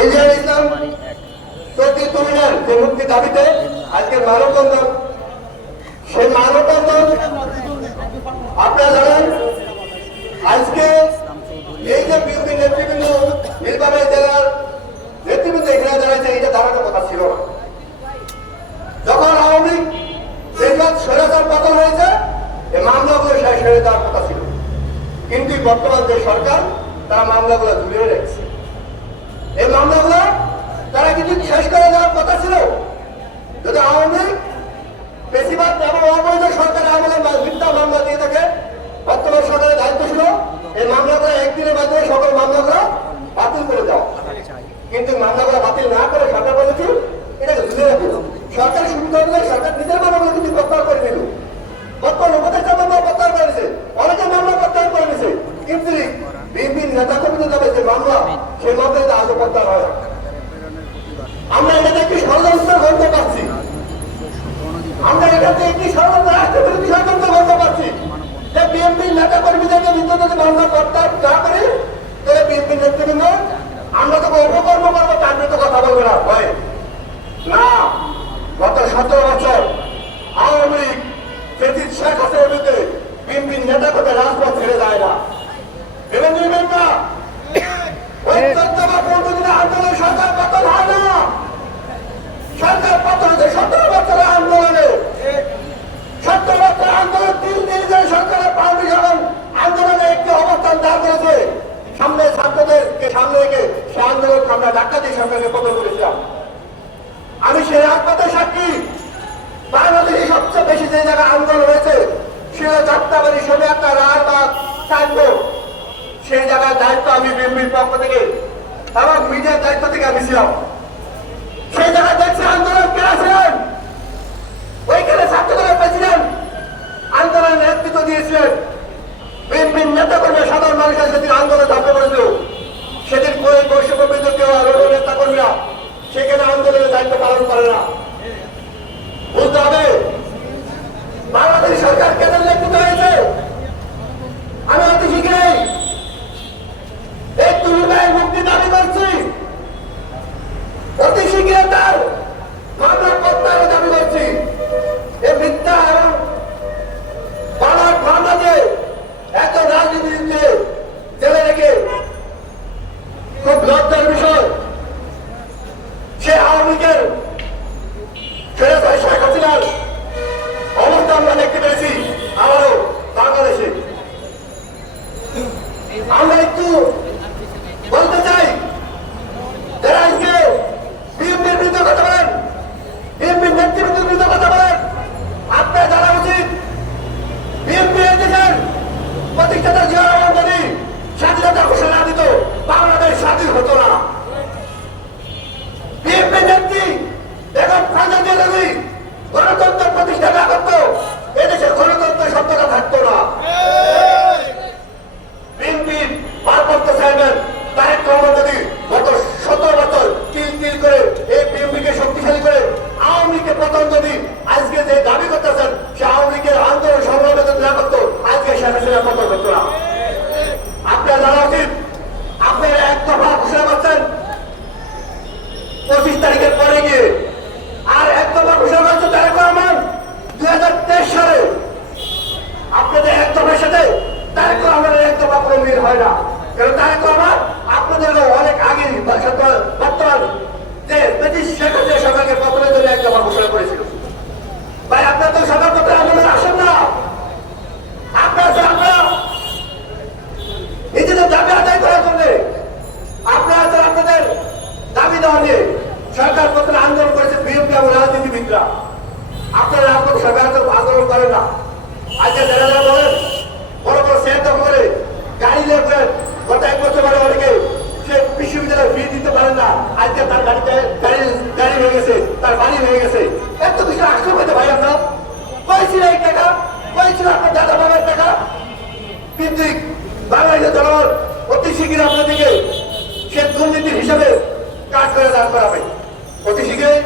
Indian ইসলাম প্রতি তরুণের যে মুক্তি দাবিতে আজকে মানববন্ধন, সেই মানববন্ধন আপনারা জানেন আজকে এই যে বিএনপি নেতৃবৃন্দ নীলফামারী জেলার নেতৃবৃন্দ এখানে দাঁড়াচ্ছে, এইটা দাঁড়ানোর কথা ছিল না। যখন আওয়ামী লীগ দেশবাদ স্বৈরাচার পতন হয়েছে, এই মামলাগুলো শেষ হয়ে যাওয়ার কথা ছিল, কিন্তু বর্তমান যে সরকার তারা মামলাগুলো ঝুলিয়ে রেখেছে। এই মামলাগুলো তারা কিন্তু শেষ করে দেওয়ার কথা ছিল। যদি আওয়ামী লীগ বেশিরভাগ এবং অবৈধ সরকারের আমলে মিথ্যা মামলা দিয়ে থাকে, বর্তমান সরকারের দায়িত্ব ছিল এই মামলাগুলো একদিনের মাধ্যমে সকল মামলাগুলো বাতিল করে দেওয়া। কিন্তু মামলাগুলো বাতিল না করে সরকার বলেছে এটাকে ঝুলিয়ে রাখবে। সরকার সুবিধা দিলে সরকার নিজের মামলাগুলো কিন্তু প্রত্যাহার করে দিল। বর্তমান উপদেষ্টা মামলা প্রত্যাহার করেছে, অনেকে মামলা প্রত্যাহার করে নিয়েছে, কিন্তু বিএনপির নেতা কর্মীদের যাবে যে মামলা, সেই মামলা কিন্তু আজও প্রত্যাহার হয়। আমরা এটাতে একটি ষড়যন্ত্র বলতে পারছি, আমরা এটাতে একটি ষড়যন্ত্র রাষ্ট্রবিরোধী ষড়যন্ত্র বলতে পারছি যে বিএনপির নেতা কর্মীদেরকে ভিতরে মামলা প্রত্যাহার না করে তাহলে বিএনপির নেতৃবৃন্দ আমরা তো অপকর্ম করবো, তার বিরুদ্ধে কথা বলবে না ভয় না। গত 17 বছর আওয়ামী লীগ ফেসিস্ট শেখ হাসিনার বিরুদ্ধে বিএনপির নেতা কর্মী রাজপথ ছেড়ে যায় না। এবং ওই 14 বা 15 দিনের আন্দোলনে সরকার পতন হয় না। সরকার পতন হচ্ছে 17 বছরের আন্দোলনে, 17 বছরের আন্দোলন 3 দিন যে সরকারের পারমিশন আন্দোলনে একটি অবস্থান দাঁড় করেছে। সামনে ছাত্রদেরকে সামনে রেখে সে আন্দোলন আমরা ধাক্কা দিয়ে সরকারকে পতন করেছিলাম। আমি সেই রাজপথের সাক্ষী। বাংলাদেশে সবচেয়ে বেশি যে জায়গায় আন্দোলন হয়েছে সেটা যাত্রাবাড়ি, সোনিয়াটা, রায়বাগ, সাইনবোর্ড, সেই জায়গার দায়িত্ব আমি বিএনপির পক্ষ থেকে এবং মিডিয়ার দায়িত্ব থেকে আমি ছিলাম। সেই জায়গায় দেখছি আন্দোলন কেনা ছিলেন, ওইখানে ছাত্রদলের প্রেসিডেন্ট আন্দোলনের নেতৃত্ব দিয়েছিলেন। বিএনপির নেতা কর্মী সাধারণ মানুষের সেদিন আন্দোলন ঝাঁপিয়ে পড়েছিল। সেদিন કોઈ বৈষম্য কেউ নেতা কর্মীরা সেখানে আন্দোলনের দায়িত্ব পালন করে না। বুঝতে হবে বাংলাদেশ সরকার কেন নেতৃত্ব হয়েছে। আমি অতি শীঘ্রই এই তুলনায় মুক্তি দাবি করছি, অতি শীঘ্রই তার মামলা প্রত্যাহারের দাবি করছি। এই মিথ্যা এবং বাবার মামলা দিয়ে এত রাজনীতিতে জেলে রেখে খুব লজ্জার বিষয়। সে আওয়ামী লীগের শেখ হাসিনার অবস্থা আমরা দেখতে পেরেছি আবারও বাংলাদেশে। আমরা একটু বলতে চাই যারা আজকে বিএনপির বিরুদ্ধে কথা বলেন, বিএনপির নেতৃবৃন্দের বিরুদ্ধে কথা বলেন, আপনার জানা উচিত বিএনপি দেশের প্রতিষ্ঠাতা জিয়া রহমান যদি স্বাধীনতা ঘোষণা দিত বাংলাদেশ স্বাধীন হতো না। বিএনপি নেত্রী বেগম খালেদা জিয়া যদি গণতন্ত্র প্রতিষ্ঠা না করতো এদেশে গণতন্ত্র শব্দটা থাকতো না। বিএনপির ভারপ্রাপ্ত চেয়ারম্যান তারেক রহমান যদি গত 17 বছর তিল তিল করে এই বিএনপিকে শক্তিশালী করে আওয়ামী লীগকে পতন যদি আজকে যে দাবি করতেছেন সে আওয়ামী লীগের আন্দোলন সংগ্রামে যদি না করতো আজকে শেখ হাসিনা পতন হতো না। আপনার জানা উচিত আপনারা এক দফা ঘোষণা করছেন 25 তারিখের পরে গিয়ে, আর এক দফা ঘোষণা করছে তারেক রহমান 2023 সালে। আপনাদের এক দফার সাথে তারেক রহমানের এক দফা কোনো মিল হয় না, কারণ তারেক রহমান আপনাদের অনেক আগে বর্তমান যে ব্রিটিশ শেখ হাসিনা সরকারকে পতনের জন্য এক দফা ঘোষণা করেছিল। ভাই আপনার তো সরকার পত্রে আন্দোলন আসেন না, আপনার নিজেদের দাবি আদায় করার জন্য আপনারা আপনাদের দাবি দেওয়া নিয়ে সরকার পত্রে আন্দোলন করেছে বিএনপি এবং রাজনীতিবিদরা। আপনারা আপনার সরকার আন্দোলন করেন না। আজকে যারা যারা বলেন বড় বড় শেয়ার দখল করে গাড়ি নিয়ে করেন, গত 1 বছর পরে অনেকে সে বিশ্ববিদ্যালয়ে ফি দিতে পারেন না, আজকে তার গাড়ি হয়ে গেছে, তার বাড়ি হয়ে গেছে। এত কিছু আশ্রয় পেতে ভাই আমরা কয়েছিল এই টাকা, কয়েছিল আপনার দাদা বাবার টাকা। কিন্তু বাংলাদেশের জনগণ অতি শীঘ্রই আপনাদেরকে সে দুর্নীতির হিসাবে কাজ করে দাঁড় করাবে। অতি শীঘ্রই